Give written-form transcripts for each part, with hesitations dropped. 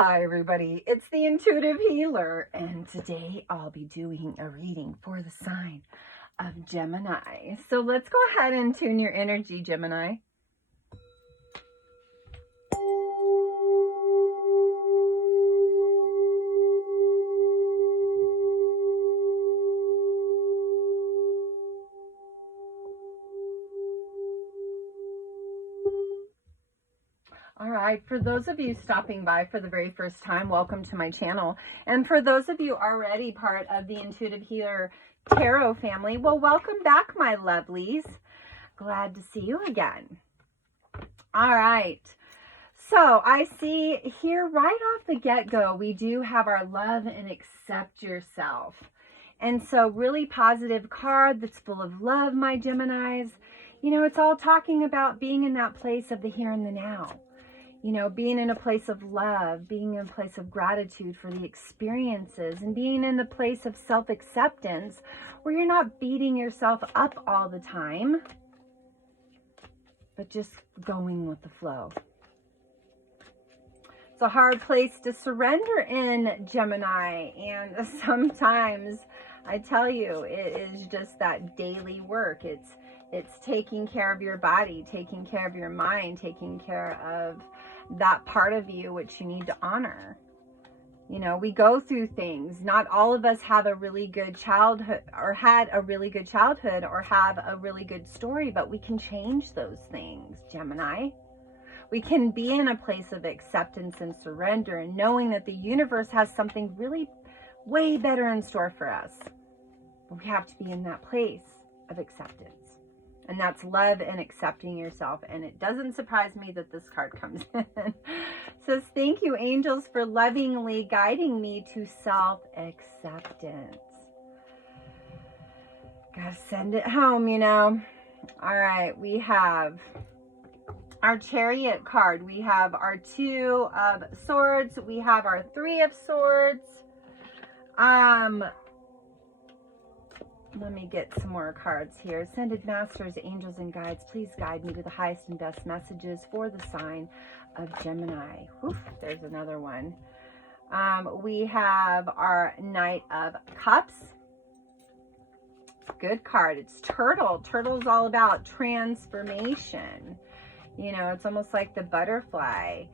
Hi everybody, it's the Intuitive Healer, and today I'll be doing a reading for the sign of Gemini. So let's go ahead and tune your energy, Gemini. All right, for those of you stopping by for the very first time, welcome to my channel. And for those of you already part of the Intuitive Healer Tarot family, well, welcome back, my lovelies. Glad to see you again. All right, so I see here right off the get-go, we do have our love and accept yourself. And so really positive card that's full of love, my Geminis. You know, it's all talking about being in that place of the here and the now. You know, being in a place of love, being in a place of gratitude for the experiences, and being in the place of self-acceptance where you're not beating yourself up all the time, but just going with the flow. It's a hard place to surrender in, Gemini, and sometimes, I tell you, it is just that daily work. It's taking care of your body, taking care of your mind, taking care of that part of you which you need to honor. You know, we go through things. Not all of us have a really good childhood or had a really good childhood or have a really good story, but we can change those things, Gemini. We can be in a place of acceptance and surrender and knowing that the universe has something really way better in store for us. But we have to be in that place of acceptance. And that's love and accepting yourself. And it doesn't surprise me that this card comes in. It says, thank you, angels, for lovingly guiding me to self-acceptance. Gotta send it home, you know. All right, we have our Chariot card. We have our Two of Swords. We have our Three of Swords. Let me get some more cards here. Ascended Masters, angels, and guides, please guide me to the highest and best messages for the sign of Gemini. Whew, there's another one. We have our Knight of Cups. Good card. It's Turtle. Turtle's all about transformation. You know, it's almost like the butterfly.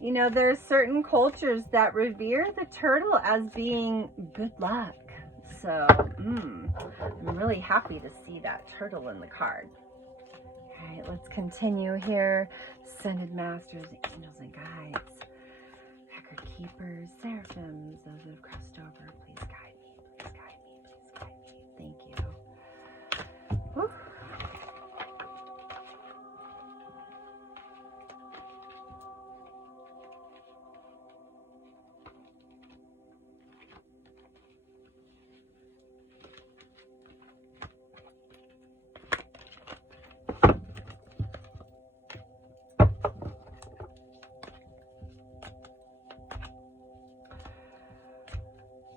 You know, there's certain cultures that revere the turtle as being good luck. So, I'm really happy to see that turtle in the card. All right, let's continue here. Ascended Masters, angels, and guides, record keepers, seraphims, those who have crossed over, please guide me, please guide me, please guide me. Thank you. Whew.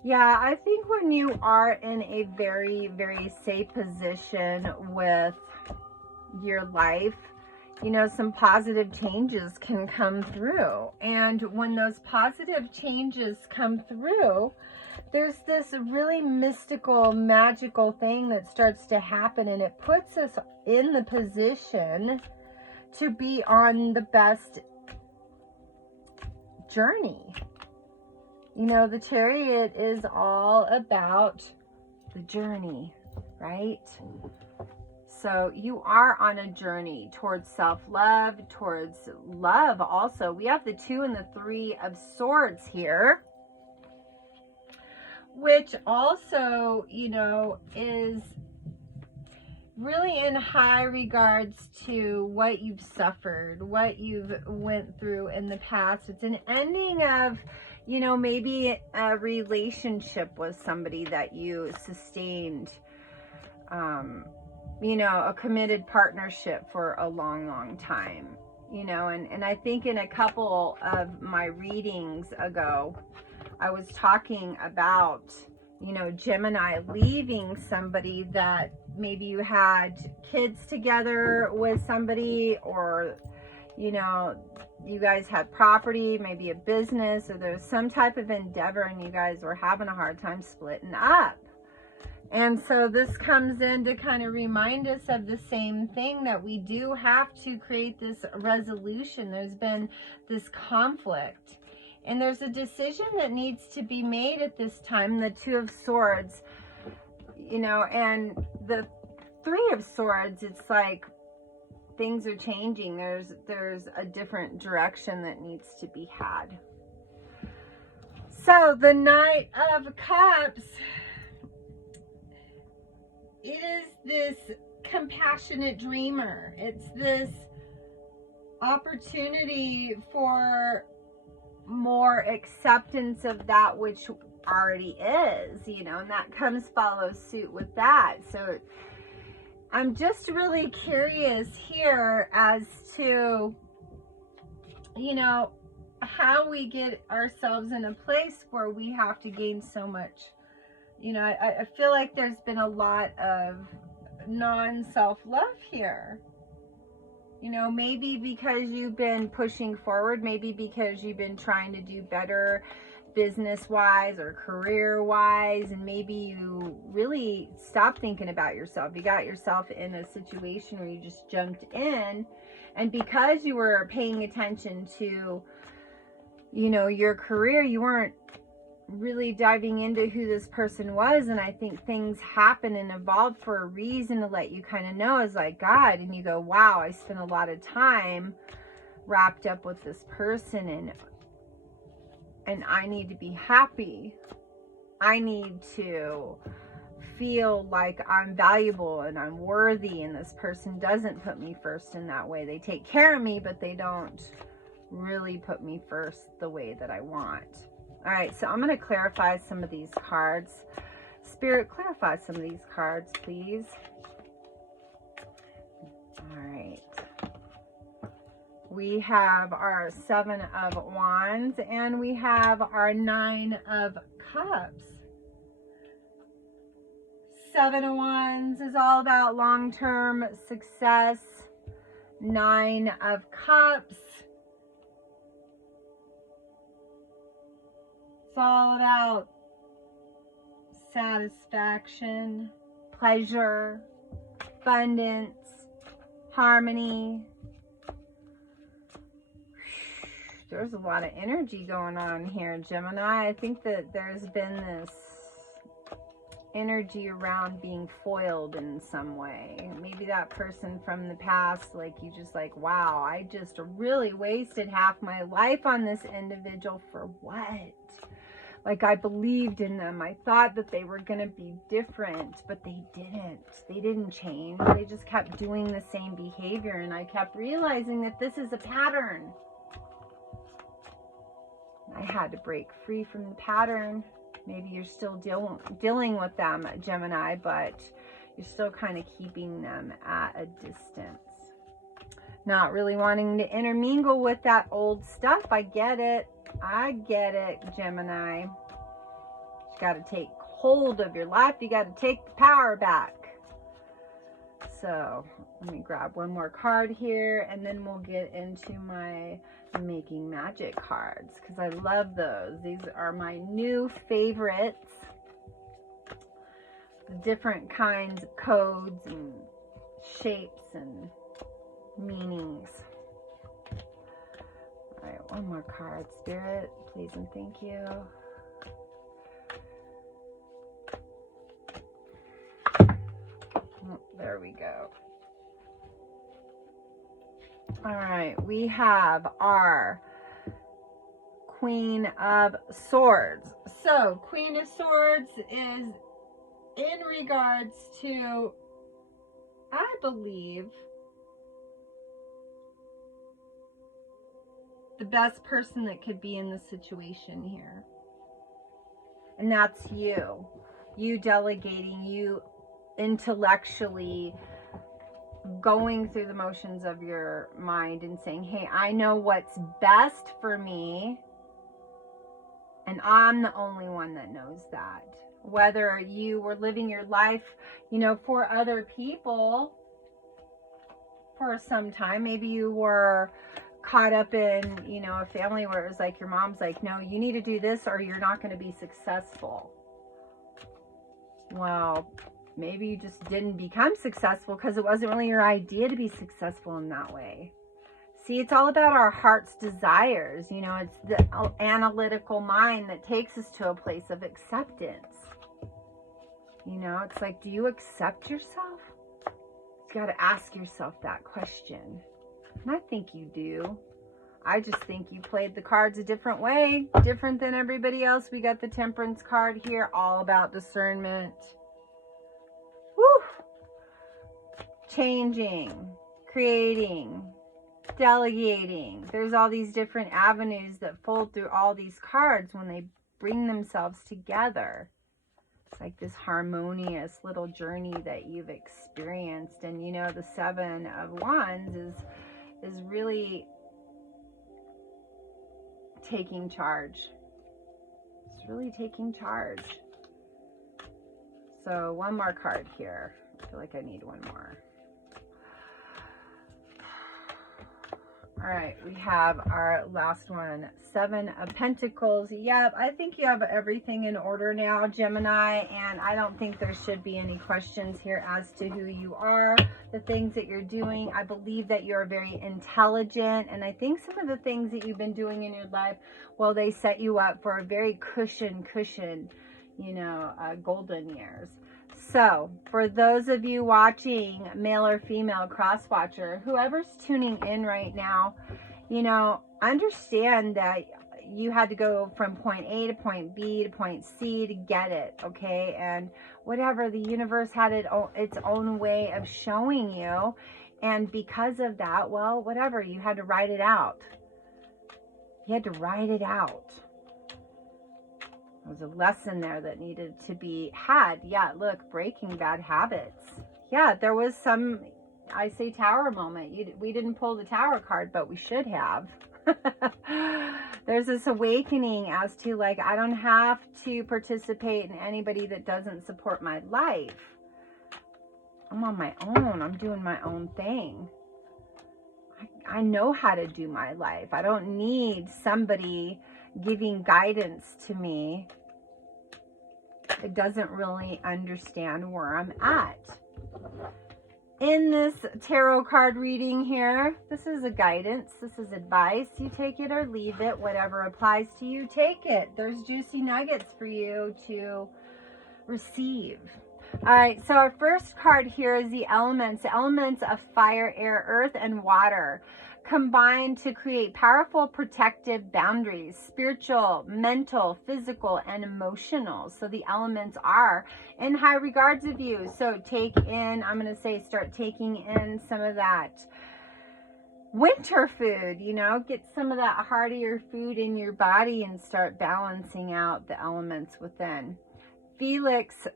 Yeah, I think when you are in a very, very safe position with your life, you know, some positive changes can come through. And when those positive changes come through, there's this really mystical, magical thing that starts to happen, and it puts us in the position to be on the best journey. You know, the Chariot is all about the journey, right? So you are on a journey towards self-love, towards love also. We have the Two and the Three of Swords here, which also, you know, is really in high regards to what you've suffered, what you've went through in the past. It's an ending of, you know, maybe a relationship with somebody that you sustained, you know, a committed partnership for a long, long time, you know, and I think in a couple of my readings ago, I was talking about, you know, Gemini leaving somebody that maybe you had kids together with somebody, or, you know, you guys had property, maybe a business, or there's some type of endeavor and you guys were having a hard time splitting up. And so this comes in to kind of remind us of the same thing, that we do have to create this resolution. There's been this conflict, and there's a decision that needs to be made at this time. The Two of Swords, you know, and the Three of Swords, it's like things are changing. There's a different direction that needs to be had. So the Knight of Cups, it is this compassionate dreamer. It's this opportunity for more acceptance of that which already is, you know, and that follows suit with that. So I'm just really curious here as to, you know, how we get ourselves in a place where we have to gain so much. You know, I feel like there's been a lot of non-self-love here. You know, maybe because you've been pushing forward, maybe because you've been trying to do better business-wise or career-wise, and maybe you really stopped thinking about yourself. You got yourself in a situation where you just jumped in, and because you were paying attention to, you know, your career, you weren't really diving into who this person was. And I think things happen and evolve for a reason to let you kind of know, is like God, and you go, wow, I spent a lot of time wrapped up with this person, and I need to be happy. I need to feel like I'm valuable and I'm worthy, and this person doesn't put me first in that way. They take care of me, but they don't really put me first the way that I want. All right, so I'm going to clarify some of these cards. Spirit, clarify some of these cards, please. All right. We have our Seven of Wands, and we have our Nine of Cups. Seven of Wands is all about long-term success. Nine of Cups, it's all about satisfaction, pleasure, abundance, harmony. There's a lot of energy going on here, Gemini. I think that there's been this energy around being foiled in some way. Maybe that person from the past, like you just like, wow, I just really wasted half my life on this individual for what? Like I believed in them. I thought that they were going to be different, but they didn't. They didn't change. They just kept doing the same behavior, and I kept realizing that this is a pattern. I had to break free from the pattern. Maybe you're still dealing with them, Gemini, but you're still kind of keeping them at a distance. Not really wanting to intermingle with that old stuff. I get it. I get it, Gemini. You got to take hold of your life. You got to take the power back. So let me grab one more card here, and then we'll get into my Making Magic cards, because I love those. These are my new favorites. The different kinds of codes and shapes and meanings. All right, one more card, Spirit, please and thank you. Oh, there we go. All right, we have our Queen of Swords. So, Queen of Swords is in regards to, I believe, the best person that could be in the situation here. And that's you. You delegating, you intellectually going through the motions of your mind and saying, hey, I know what's best for me, and I'm the only one that knows that. Whether you were living your life, you know, for other people for some time, maybe you were caught up in, you know, a family where it was like your mom's like, no, you need to do this or you're not going to be successful. Well, maybe you just didn't become successful because it wasn't really your idea to be successful in that way. See, it's all about our heart's desires. You know, it's the analytical mind that takes us to a place of acceptance. You know, it's like, do you accept yourself? You got to ask yourself that question. And I think you do. I just think you played the cards a different way, different than everybody else. We got the Temperance card here, all about discernment. Woo! Changing, creating, delegating. There's all these different avenues that fold through all these cards when they bring themselves together. It's like this harmonious little journey that you've experienced. And you know, the Seven of Wands is really taking charge. It's really taking charge. So one more card here. I feel like I need one more. All right, we have our last one, Seven of Pentacles. Yep, I think you have everything in order now, Gemini, and I don't think there should be any questions here as to who you are, the things that you're doing. I believe that you're very intelligent, and I think some of the things that you've been doing in your life, well, they set you up for a very cushion, you know, golden years. So, for those of you watching, male or female cross-watcher, whoever's tuning in right now, you know, understand that you had to go from point A to point B to point C to get it, okay? And whatever, the universe had its own way of showing you. And because of that, well, whatever, you had to write it out. You had to write it out. There was a lesson there that needed to be had. Yeah, look, breaking bad habits. Yeah, there was some, I say tower moment. We didn't pull the tower card, but we should have. There's this awakening as to like, I don't have to participate in anybody that doesn't support my life. I'm on my own. I'm doing my own thing. I know how to do my life. I don't need somebody giving guidance to me that doesn't really understand where I'm at. In this tarot card reading here, this is a guidance. This is advice. You take it or leave it. Whatever applies to you, take it. There's juicy nuggets for you to receive. All right, so our first card here is the elements of fire, air, earth, and water combined to create powerful protective boundaries, spiritual, mental, physical, and emotional. So the elements are in high regards of you. So take in, I'm going to say, start taking in some of that winter food, you know, get some of that heartier food in your body and start balancing out the elements within. Felix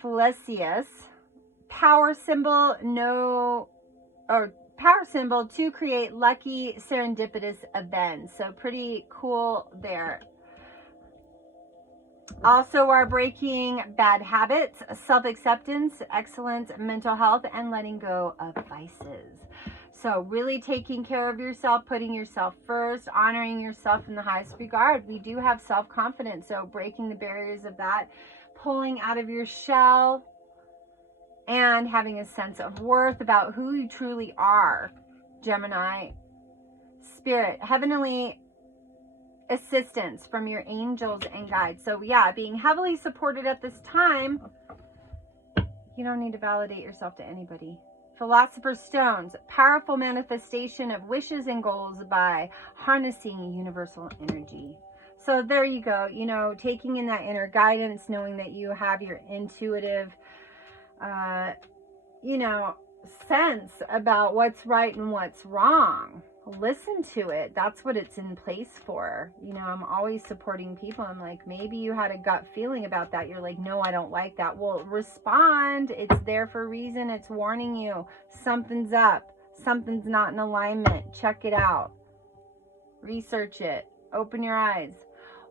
Felicius, power symbol, power symbol to create lucky serendipitous events. So pretty cool there. Also, our breaking bad habits, self-acceptance, excellence, mental health, and letting go of vices. So really taking care of yourself, putting yourself first, honoring yourself in the highest regard. We do have self-confidence, so breaking the barriers of that, pulling out of your shell, and having a sense of worth about who you truly are, Gemini. Spirit, heavenly assistance from your angels and guides. So yeah, being heavily supported at this time. You don't need to validate yourself to anybody. Philosopher's Stones, powerful manifestation of wishes and goals by harnessing universal energy. So there you go, you know, taking in that inner guidance, knowing that you have your intuitive, you know, sense about what's right and what's wrong. Listen to it. That's what it's in place for. You know, I'm always supporting people. I'm like, maybe you had a gut feeling about that. You're like, no, I don't like that. Well, respond. It's there for a reason. It's warning you. Something's up. Something's not in alignment. Check it out. Research it. Open your eyes.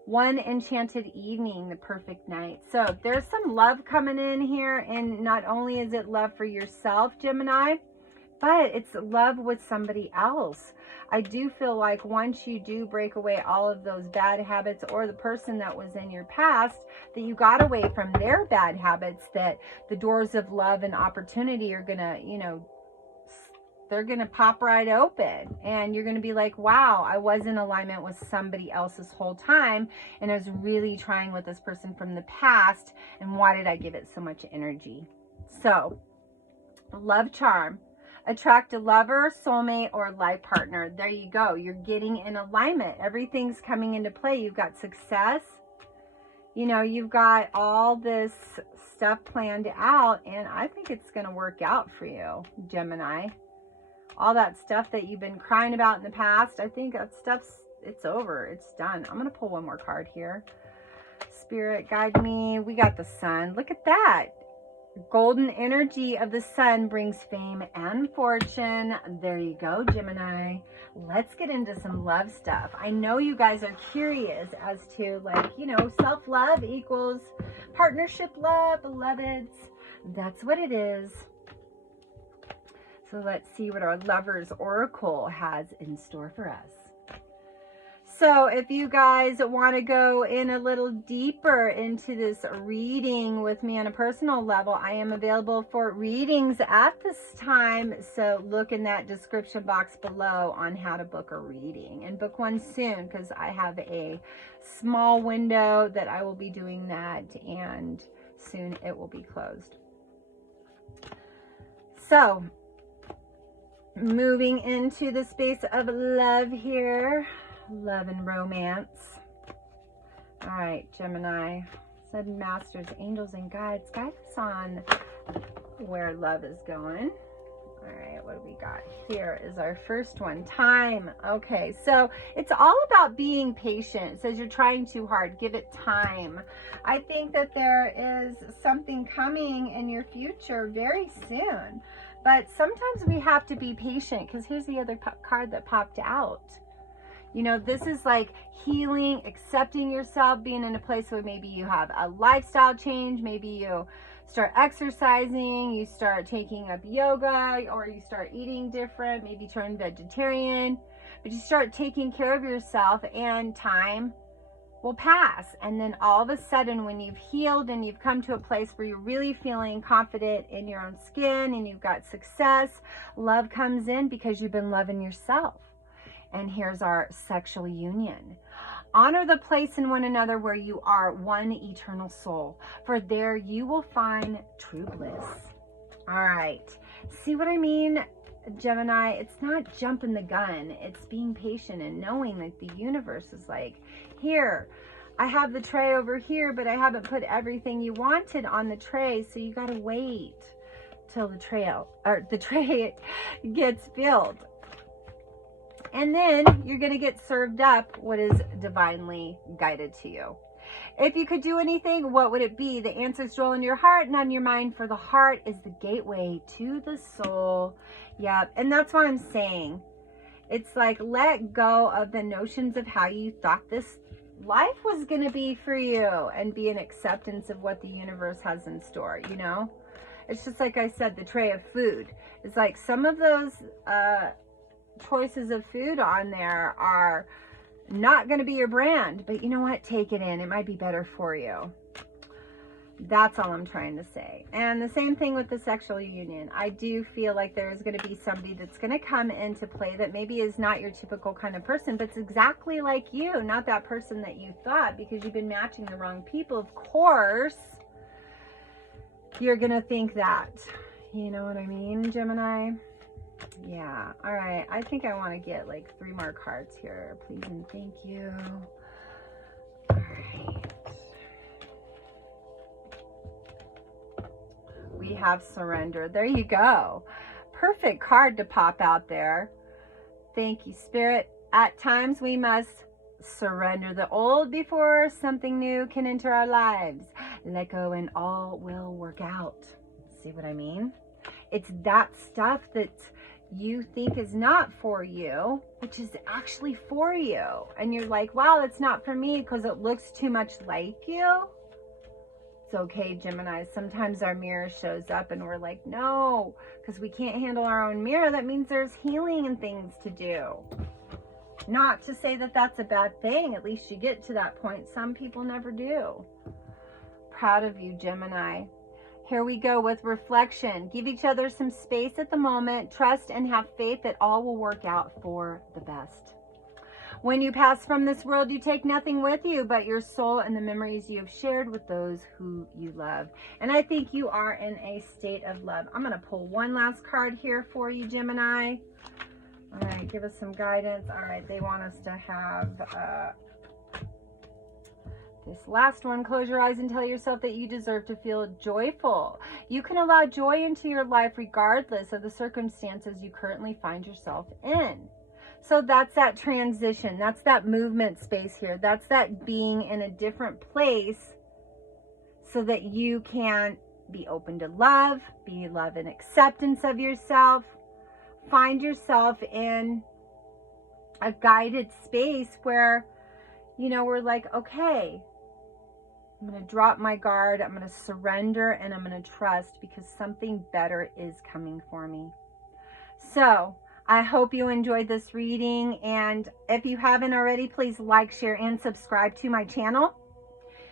One enchanted evening, the perfect night. So there's some love coming in here, and not only is it love for yourself, Gemini, but it's love with somebody else. I do feel like once you do break away all of those bad habits, or the person that was in your past that you got away from their bad habits, that the doors of love and opportunity are gonna, you know, they're gonna pop right open, and you're gonna be like, wow, I was in alignment with somebody else this whole time, and I was really trying with this person from the past, and why did I give it so much energy? So, love charm. Attract a lover, soulmate, or life partner. There you go. You're getting in alignment. Everything's coming into play. You've got success. You know, you've got all this stuff planned out, and I think it's going to work out for you, Gemini. All that stuff that you've been crying about in the past, I think that stuff's, it's over. It's done. I'm going to pull one more card here. Spirit, guide me. We got the sun. Look at that. Golden energy of the sun brings fame and fortune. There you go, Gemini. Let's get into some love stuff. I know you guys are curious as to, like, you know, self-love equals partnership love, beloveds. That's what it is. So let's see what our Lovers Oracle has in store for us. So if you guys want to go in a little deeper into this reading with me on a personal level, I am available for readings at this time. So look in that description box below on how to book a reading, and book one soon, because I have a small window that I will be doing that, and soon it will be closed. So moving into the space of love here. Love and romance. All right, Gemini. Said masters, angels, and guides. Guide us on where love is going. All right, what do we got? Here is our first one. Time. Okay, so it's all about being patient. It says you're trying too hard. Give it time. I think that there is something coming in your future very soon. But sometimes we have to be patient, because here's the other card that popped out. You know, this is like healing, accepting yourself, being in a place where maybe you have a lifestyle change, maybe you start exercising, you start taking up yoga, or you start eating different, maybe turn vegetarian, but you start taking care of yourself, and time will pass. And then all of a sudden, when you've healed and you've come to a place where you're really feeling confident in your own skin and you've got success, love comes in because you've been loving yourself. And here's our sexual union. Honor the place in one another where you are one eternal soul, for there you will find true bliss. All right. See what I mean, Gemini? It's not jumping the gun. It's being patient and knowing that the universe is like, here, I have the tray over here, but I haven't put everything you wanted on the tray, so you got to wait till the tray gets filled. And then you're going to get served up what is divinely guided to you. If you could do anything, what would it be? The answers dwell in your heart and on your mind, for the heart is the gateway to the soul. Yep. And that's what I'm saying. It's like, let go of the notions of how you thought this life was going to be for you, and be an acceptance of what the universe has in store, you know? It's just like I said, the tray of food. It's like some of those choices of food on there are not going to be your brand, but you know what? Take it in. It might be better for you. That's all I'm trying to say. And the same thing with the sexual union. I do feel like there's going to be somebody that's going to come into play that maybe is not your typical kind of person, but it's exactly like you, not that person that you thought, because you've been matching the wrong people. Of course, you're going to think that. You know what I mean, Gemini? Yeah. All right. I think I want to get like 3 more cards here. Please and thank you. All right. We have surrender. There you go. Perfect card to pop out there. Thank you, Spirit. At times we must surrender the old before something new can enter our lives. Let go and all will work out. See what I mean? It's that stuff that you think is not for you, which is actually for you. And you're like, wow, it's not for me because it looks too much like you. It's okay, Gemini. Sometimes our mirror shows up and we're like, no, because we can't handle our own mirror. That means there's healing and things to do. Not to say that that's a bad thing. At least you get to that point. Some people never do. Proud of you, Gemini. Here we go with reflection. Give each other some space at the moment. Trust and have faith that all will work out for the best. When you pass from this world, you take nothing with you but your soul and the memories you have shared with those who you love. And I think you are in a state of love. I'm going to pull one last card here for you, Gemini. All right, give us some guidance. All right, they want us to have this last one. Close your eyes and tell yourself that you deserve to feel joyful. You can allow joy into your life regardless of the circumstances you currently find yourself in. So that's that transition. That's that movement space here. That's that being in a different place so that you can be open to love, be love and acceptance of yourself. Find yourself in a guided space where, you know, we're like, okay, I'm going to drop my guard. I'm going to surrender and I'm going to trust because something better is coming for me. So I hope you enjoyed this reading. And if you haven't already, please like, share, and subscribe to my channel.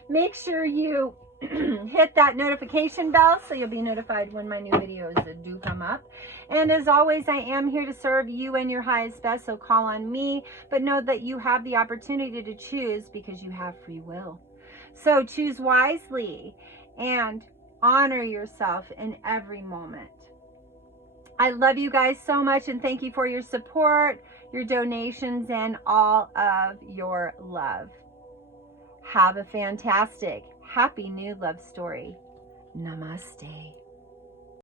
Make sure you hit that notification bell so you'll be notified when my new videos do come up. And as always, I am here to serve you and your highest best, so call on me. But know that you have the opportunity to choose because you have free will. So choose wisely and honor yourself in every moment. I love you guys so much and thank you for your support, your donations, and all of your love. Have a fantastic, happy new love story. Namaste.